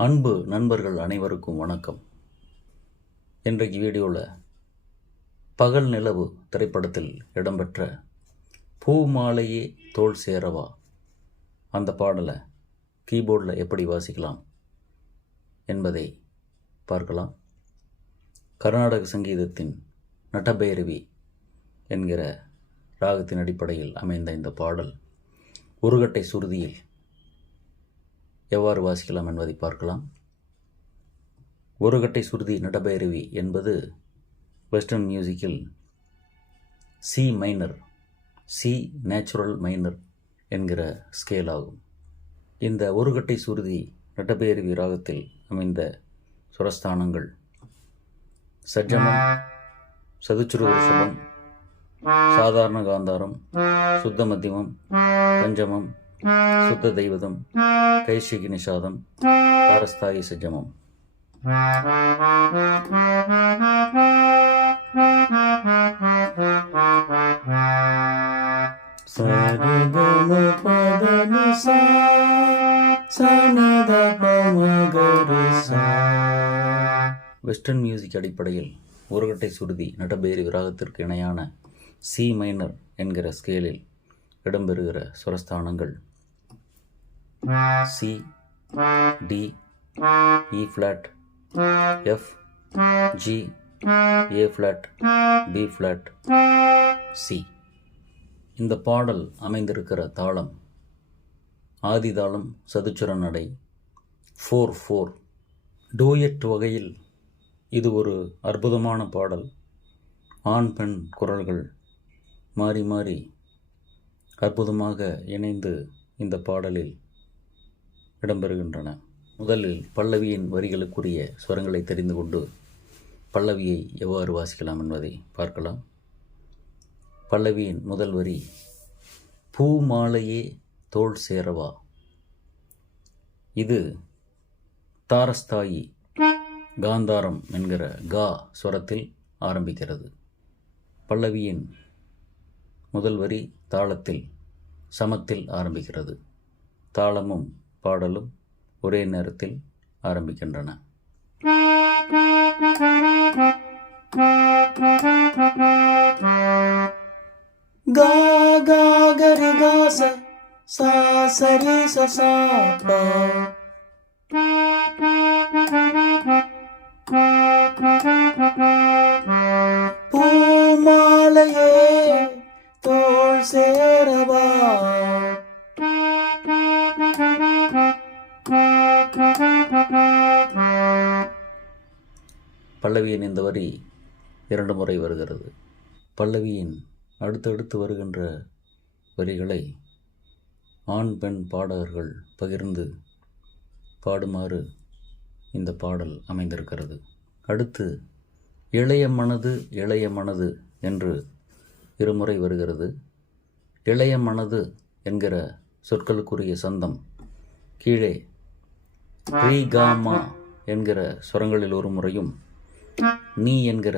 அன்பு நண்பர்கள் அனைவருக்கும் வணக்கம். இன்றைக்கு வீடியோவில் பகல் நிலவு திரைப்படத்தில் இடம்பெற்ற பூ மாலையே தோள் சேரவா அந்த பாடலை கீபோர்டில் எப்படி வாசிக்கலாம் என்பதை பார்க்கலாம். கர்நாடக சங்கீதத்தின் நட்டபைரவி என்கிற ராகத்தின் அடிப்படையில் அமைந்த இந்த பாடல் ஒருகட்டை சுருதியில் எவ்வாறு வாசிக்கலாம் என்பதை பார்க்கலாம். ஒருகட்டை சுருதி நட்டபைரவி என்பது வெஸ்டர்ன் மியூசிக்கில் C minor, C natural minor என்கிற ஸ்கேல் ஆகும். இந்த ஒருகட்டை சுருதி நட்டபைரவி ராகத்தில் அமைந்த சுரஸ்தானங்கள் சஜ்ஜமம், சதுச்சுரு ரிஷபம், சாதாரண காந்தாரம், சுத்த மத்தியமம், பஞ்சமம், சுத்த தெய்வதம், கைஷிகி நிஷாதம், தாரஸ்தாயி சஜ்ஜமம். வெஸ்டர்ன் மியூசிக் அடிப்படையில் ஒருகட்டை சுருதி நட்டபைரவி ராகத்திற்கு இணையான சி மைனர் என்கிற ஸ்கேலில் இடம்பெறுகிற சுரஸ்தானங்கள் C, D, E flat, F, G, A flat, B flat, C. இந்த பாடல் அமைந்திருக்கிற தாளம் ஆதி தாளம் சதுச்சுர நடை 4/4. டூயட் வகையில் இது ஒரு அற்புதமான பாடல். ஆண் பெண் குரல்கள் மாறி மாறி அற்புதமாக இணைந்து இந்த பாடலில் இடம்பெறுகின்றன. முதலில் பல்லவியின் வரிகளுக்குரிய ஸ்வரங்களை தெரிந்து கொண்டு பல்லவியை எவ்வாறு வாசிக்கலாம் என்பதை பார்க்கலாம். பல்லவியின் முதல் வரி பூ மாலையே தோள் சேரவா. இது தாரஸ்தாயி காந்தாரம் என்கிற கா ஸ்வரத்தில் ஆரம்பிக்கிறது. பல்லவியின் முதல் வரி தாளத்தில் சமத்தில் ஆரம்பிக்கிறது. தாளமும் பாடலும் ஒரே நேரத்தில் ஆரம்பிக்கின்றன. கா கா கரி கா ச சா சரி ச சா பா. பூமாலையே தோள் சேரவா. பல்லவியின் இந்த வரி 2 முறை வருகிறது. பல்லவியின் அடுத்தடுத்து வருகின்ற வரிகளை ஆண் பெண் பாடகர்கள் பகிர்ந்து பாடுமாறு இந்த பாடல் அமைந்திருக்கிறது. அடுத்து இளைய மனது இளைய மனது என்று 2 முறை வருகிறது. இளைய மனது என்கிற சொற்களுக்குரிய சந்தம் கீழே ரீ காமா என்கிற ஸ்வரங்களில் ஒரு முறையும் நீ என்கிற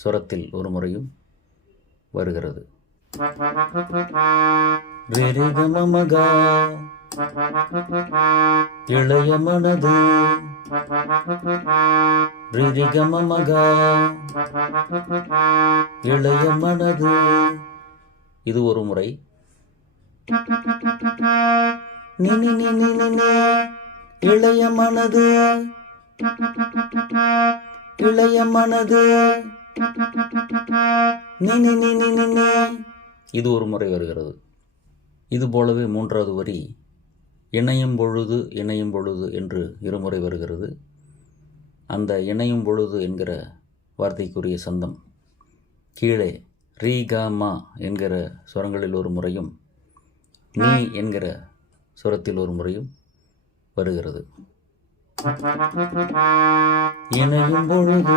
ஸ்வரத்தில் ஒரு முறையும் வருகிறது. ரிரிகமமகா இளைய மனது. ரிரிகமமகா இளைய மனது. இது ஒரு முறை. நினி நினி நினி இளைய மனது. இளைய மனது. நினி நினி நினி. இது ஒரு முறை வருகிறது. இது போலவே 3வது வரி இணையும் பொழுது இணையும் பொழுது என்று 2 முறை வருகிறது. அந்த இணையும் பொழுது என்கிற வார்த்தைக்குரிய சந்தம் கீழே ரீ கா மா என்கிற ஸ்வரங்களில் ஒரு முறையும் நீ என்கிற சுரத்தில் ஒரு முறையும் வருகிறது. இணையும் பொழுது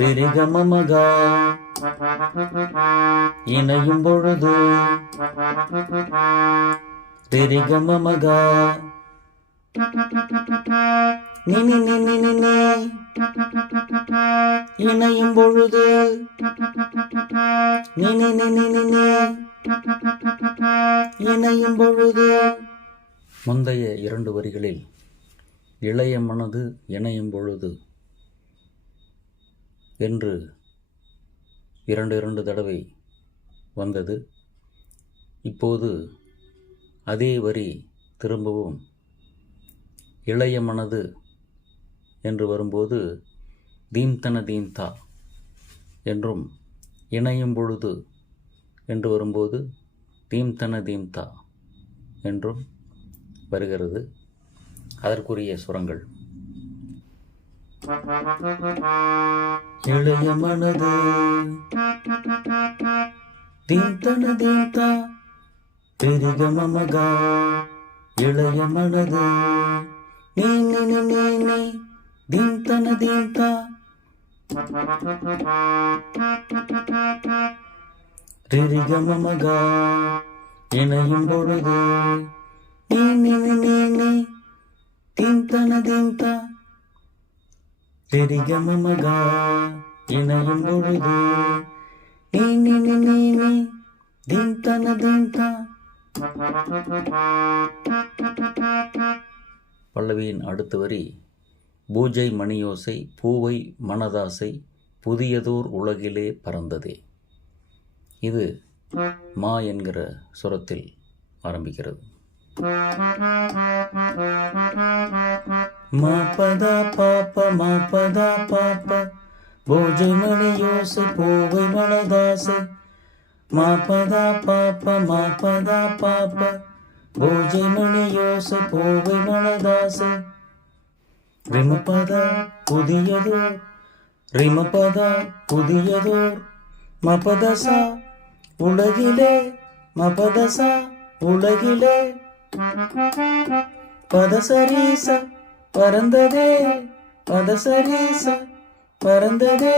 ரிரிகமமகா. இணையும் பொழுது ரிரிகமமகா. நினி நினி நினி இணையும் பொழுது. நினி நினி நினி இணையும் பொழுது முந்தைய 2 வரிகளில் இளைய மனது இணையும் பொழுது என்று 2 தடவை வந்தது. இப்போது அதே வரி திரும்பவும் இளைய மனது என்று வரும்போது தீம்தன தீம்தா என்றும், இணையும் பொழுது என்று வரும்போது தீம்தன தீம்தா என்றும் வருகிறது. அதற்குரிய சுரங்கள்: இளைய மனது தீம்தன தீம்தா திரிகமமகா. இளைய மனது நீ நீ நீ நீ நீ தீம்தன தீம்தா. திரிகமமகா இணையும் பொழுது நீ நீ நீ நீ நீ தீம்தன தீம்தா. திரிகமமகா இணையும் பொழுது நீ நீ நீ நீ நீ தீம்தன தீம்தா. பல்லவியின் அடுத்த வரி: பூஜை மணியோசை பூவை மனதாசை புதியதோர் உலகிலே பறந்ததே. இது மா என்கிற சுரத்தில் ஆரம்பிக்கிறது. மாபதா பாப்ப மாபதா பாப்ப பூஜை மணியோசை பூவை மனதாசை. மாபதா பாப்ப மாபதா பாப்ப பூஜை மணியோசை பூவை மனதாசை. ரிமபதா புதியதோர் ரிமபதா புதியதோர் மபதசா உலகிலே மபதசா உலகிலே. பதசரீச பறந்ததே பதசரீச பறந்ததே.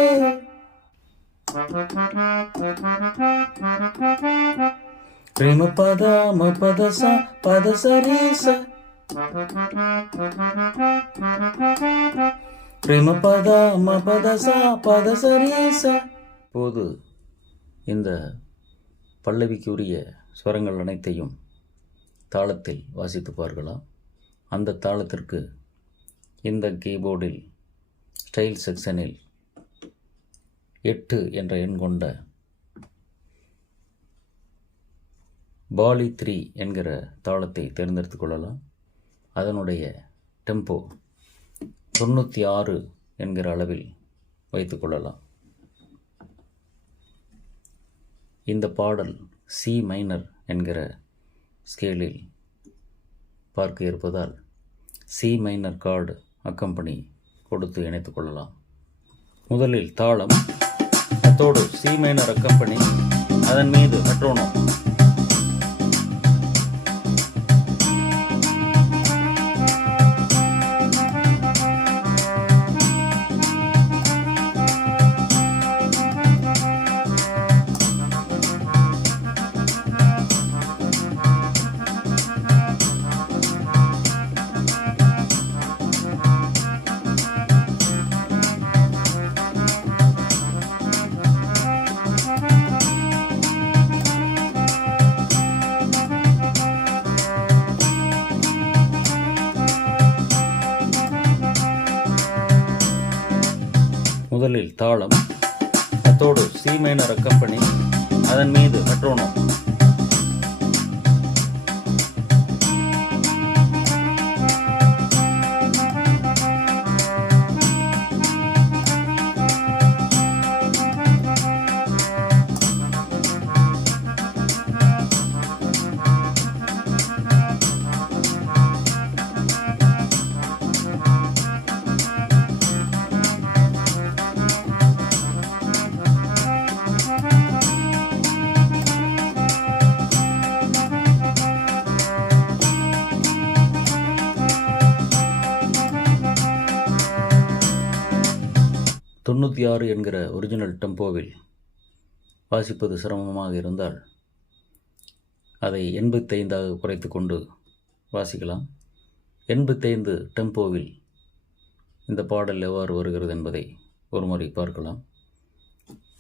ரிமபதா மபதசா பதசரீச ரிமபதா மபதசா பதசரீச. இப்போது இந்த பல்லவிக்குரிய ஸ்வரங்கள் அனைத்தையும் தாளத்தில் வாசித்து பார்க்கலாம். அந்த தாளத்திற்கு இந்த கீபோர்டில் ஸ்டைல் செக்ஷனில் 8 என்ற எண் கொண்ட பாலி 3 என்கிற தாளத்தை தேர்ந்தெடுத்து கொள்ளலாம். அதனுடைய டெம்போ 96 என்கிற அளவில் வைத்து கொள்ளலாம். இந்த பாடல் சி மைனர் என்கிற ஸ்கேலில் பார்க்க இருப்பதால் சி மைனர் கார்டு அக்கம்பனி கொடுத்து இணைத்து கொள்ளலாம். முதலில் தாளம், அத்தோடு சி மைனர் அக்கம்பனி, அதன் மீது மெட்ரோனோம். முதலில் தாளம், அத்தோடு சி மைனர் அக்கம்பனி, அதன் மீது மெட்ரோனோம். தொண்ணூற்றி 6 என்கிற ஒரிஜினல் டெம்போவில் வாசிப்பது சிரமமாக இருந்தால் அதை 85 குறைத்து கொண்டு வாசிக்கலாம். 85 டெம்போவில் இந்த பாடல் எவ்வாறு வருகிறது என்பதை ஒரு முறை பார்க்கலாம்.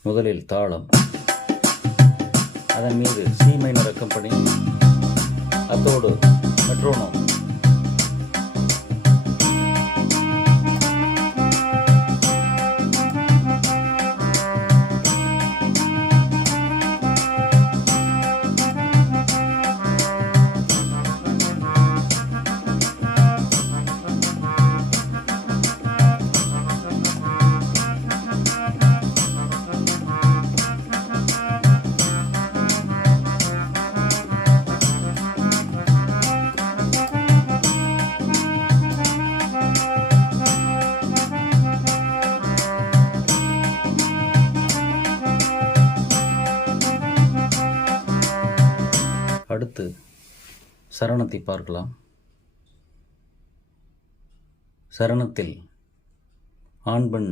முதலில் தாளம், அதன் மீது சி மைனர் அக்கம்பனி, அத்தோடு மெட்ரோனோம். சரணத்தை பார்க்கலாம். சரணத்தில் ஆண் பெண்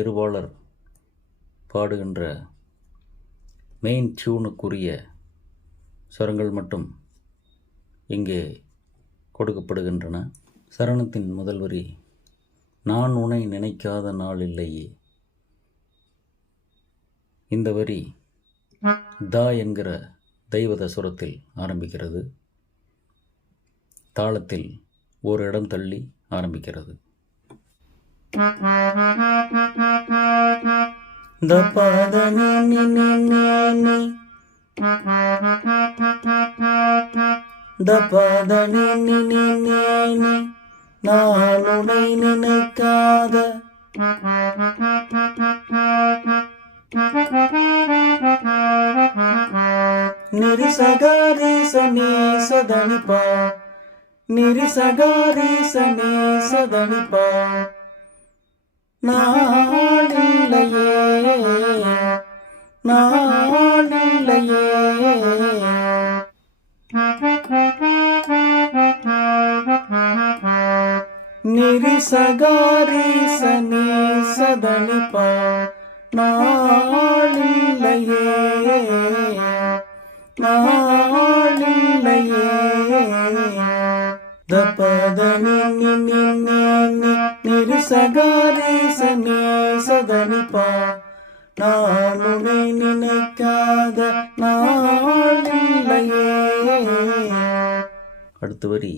இருபாலர் பாடுகின்ற மெயின் டியூனுக்குரிய ஸ்வரங்கள் மட்டும் இங்கே கொடுக்கப்படுகின்றன. சரணத்தின் முதல் வரி, நான் உன்னை நினைக்காத நாள் இல்லையே. இந்த வரி தா என்கிற தெய்வத சுரத்தில் ஆரம்பிக்கிறது. தாளத்தில் ஒரு இடம் தள்ளி ஆரம்பிக்கிறது. த பத நி நி நி நி நி த பத நி நி நி நி நி நான் உன்னை நினைக்காத நிரி சகாரி சனி சதனிப்பா நிரி சகாரி சனி சதனிப்பா நாளில்லையே நாளில்லையே நிரி சகாரி சனி சதனிப்பா நாளில்லையே நாளில்லையே த பத நி நி நி நி நி நிரி சகாரி சனி சதனிப்பா நான் உன்னை நினைக்காத நாளில்லையே. அடுத்த வரி,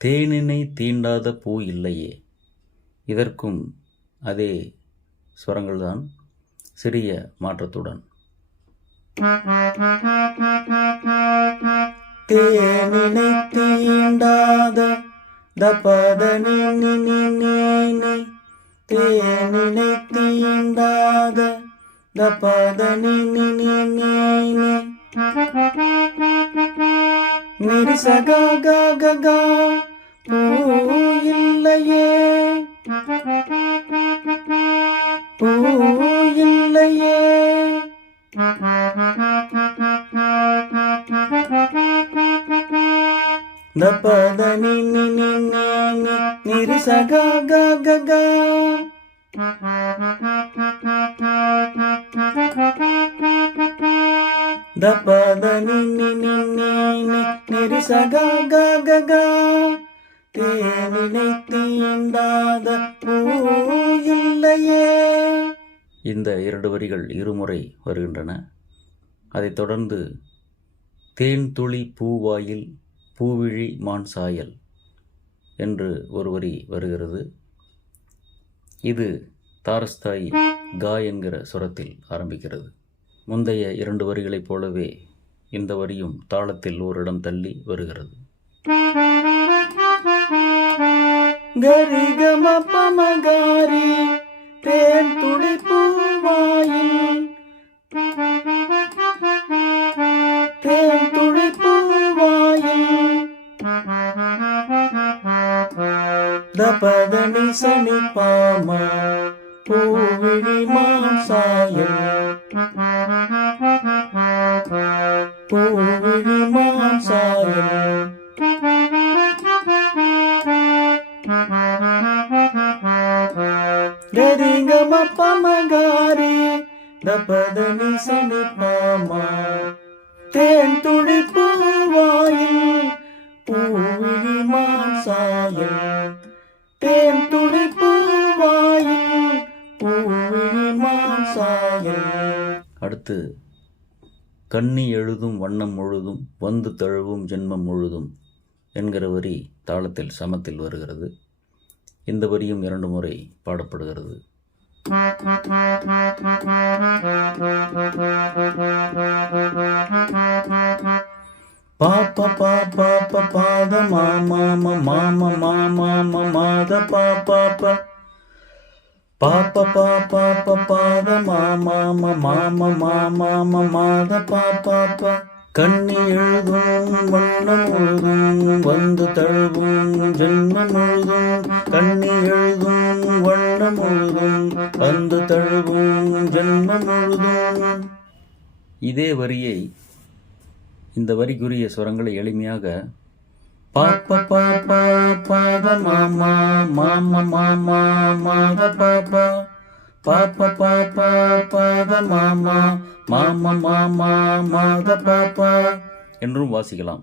தேனினை தீண்டாத பூ இல்லையே. இதற்கும் அதே ஸ்வரங்கள்தான், சிறிய மாற்றத்துடன். தேனினை தீண்டாத த பத நி நி நி நி நி தேனினை தீண்டாத த பத நி நி நி நி நி நிரி சகா க க க பூ இல்லையே பூ இல்லையே த பத நி நி நி நி நி நிரி சகா க க க த பத நி நி நி நி நி நிரி சகா க க க தேனினை தீண்டாத பூ இல்லையே. இந்த 2 வரிகள் இருமுறை வருகின்றன. அதைத் தொடர்ந்து தேன் துளி பூவாயில் பூவிழி மான் சாயல் என்று ஒரு வரி வருகிறது. இது தாரஸ்தாயி கா என்கிற சுரத்தில் ஆரம்பிக்கிறது. முந்தைய 2 வரிகளைப் போலவே இந்த வரியும் தாளத்தில் ஓரிடம் தள்ளி வருகிறது. கரிகம பமகாரி தேன் துளி பூவாயில் தேன் துளி பூவாயில் த பத நி சனி பாமா பூவிழி மான் சாயல் பூவிழி மான் சாயல் கரிகம பமகாரி த பத நி சனி பாமா தேன் துளி பூவாயில் பூவிழி மான் சாயல் தேன் துளி பூவாயில் பூவிழி மான் சாயல். அடுத்து, கண்ணி எழுதும் வண்ணம் முழுதும் வந்து தழுவும் ஜென்மம் முழுதும் என்கிற வரி தாளத்தில் சமத்தில் வருகிறது. இந்த வரியும் 2 முறை பாடப்படுகிறது. பாப்ப பாப்ப பாத மாமா மாமா மாமா மாத பாப்ப பாப்ப பாப்ப பாத மாமா மாமா மாமா மாத பாப்ப கண்ணி எழுதும் வண்ணம் முழுதும் வந்து தழுவும் ஜென்மம் முழுதும் கண்ணி எழுதும் வண்ணம் முழுதும் வந்து தழுவும் ஜென்மம் முழுதும். இதே வரியை, இந்த வரிக்குரிய ஸ்வரங்களை எளிமையாக பாப்ப பாப்பா பாத மாமா மாமா மாமா மாத பாப்பா பாப்ப பாப்பா பாத மாமா மாமா மாமா மாத பாப்பா என்றும் வாசிக்கலாம்.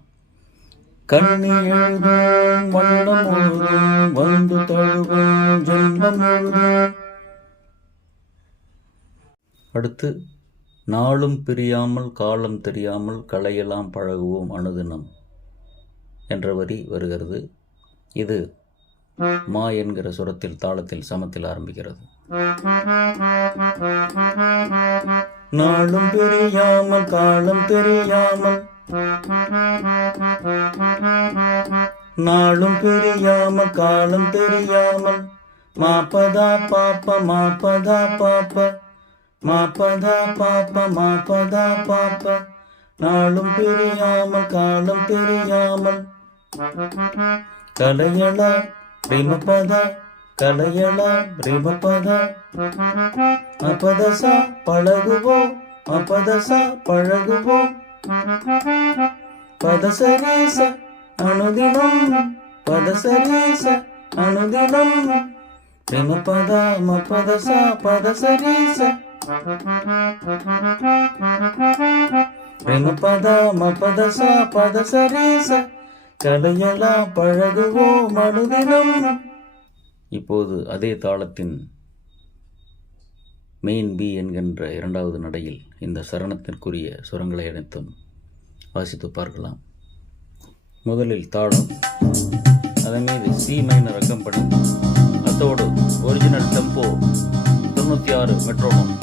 கண்ணி எழுதும் வண்ணம் முழுதும் வந்து தழுவும் ஜென்மம் முழுதும். அடுத்து நாளும் பிரியாமல் காலம் தெரியாமல் கலையெல்லாம் பழகுவோம் அனுதினம் என்ற வரி வருகிறது. இது மா என்கிற சுரத்தில் தாளத்தில் சமத்தில் ஆரம்பிக்கிறது. நாளும் பிரியாமல் காலம் தெரியாமல் நாளும் பிரியாமல் காலம் தெரியாமல் மாப்பதா பாப்ப மாப்பதா பாப்ப மாப்பதா பாப்ப மாப்பதா பாப்ப நாளும் பிரியாமல் காலம் தெரியாமல் கலையள ரிமபத கலையள ரிமபத அப்பதசா பழகுவோம் அப்பதசா பழகுவோம் பதசரீச அனுதினம் பதசரீச அனுதினம் ரிமபத மபதசா பதசரீச ரிமபத மபதசா பதசரீச கலையெல்லாம் பழகுவோம் அனுதினம். இப்போது அதே தாளத்தின் மெயின் பி என்கின்ற இரண்டாவது நடையில் இந்த சரணத்திற்குரிய சுரங்களை அனைத்தும் வாசித்து பார்க்கலாம். முதலில் தாளம், அதன் மீது சி மைனர் அக்கம்பனி, அதோடு ஒரிஜினல் டெம்போ 96 மெட்ரோனோம்.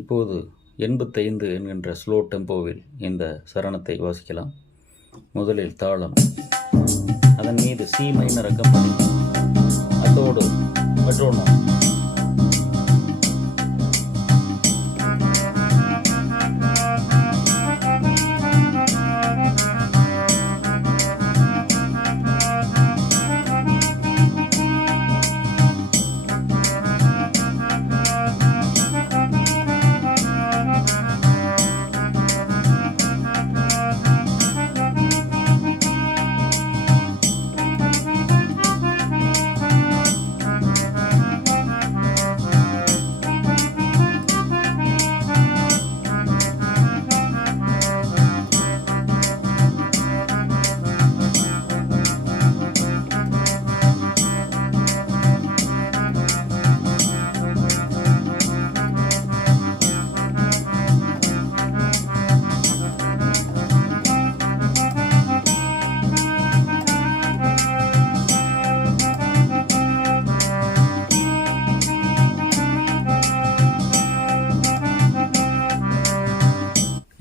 இப்போது 85 என்கின்ற ஸ்லோ டெம்போவில் இந்த சரணத்தை வாசிக்கலாம். முதலில் தாளம், அதன் மீது சி மைனர் அக்கம்பனி, அதோடு மெட்ரோனோம்.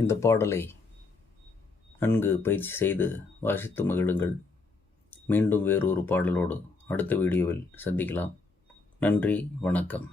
இந்த பாடலை நன்கு பயிற்சி செய்து வாசித்து மகிழுங்கள். மீண்டும் வேறொரு பாடலோடு அடுத்த வீடியோவில் சந்திக்கலாம். நன்றி, வணக்கம்.